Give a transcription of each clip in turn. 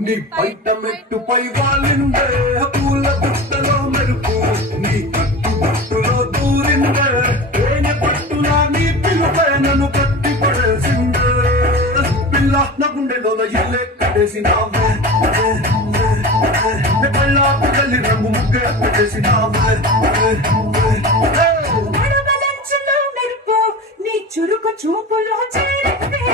నీ బయట మెట్టుపై వాలిందే పూల బుట్టలో మెరుపు నీ కట్టుబట్టులో దూరిందే తేనె పట్టులా నీ పిలుపై నన్ను కట్టి పడేసిందే పిల్ల నా గుండెలో ఎల్లే కట్టేసినావే కళ్ళాపు తల్లి రంగు ముగ్గే పెట్టేసినావే నీ చురుకు చూపులో చేరిందే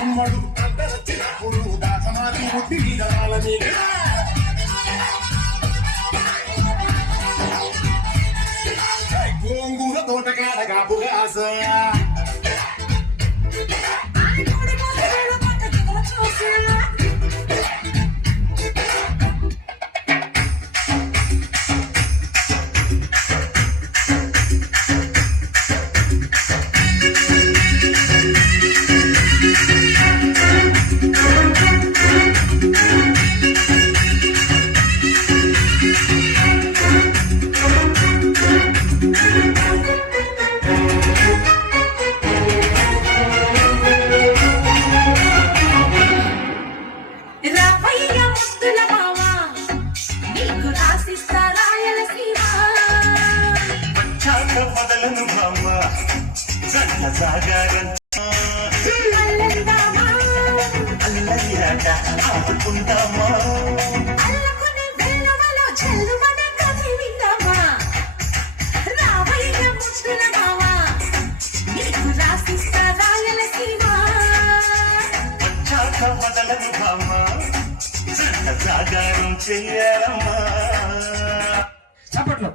అమ్మడు వచ్చినప్పుడు దాసమాది ముట్టి గోంగూర తోటకాడ కాపుగాస మొదలను బామ్మ జంట జాగారం అల్లరిరాట ఆడుకుంటామా వచ్చాక మొదలను బామ్మ జంట జాగారం చెయ్యారమ్మా చప్పట్లో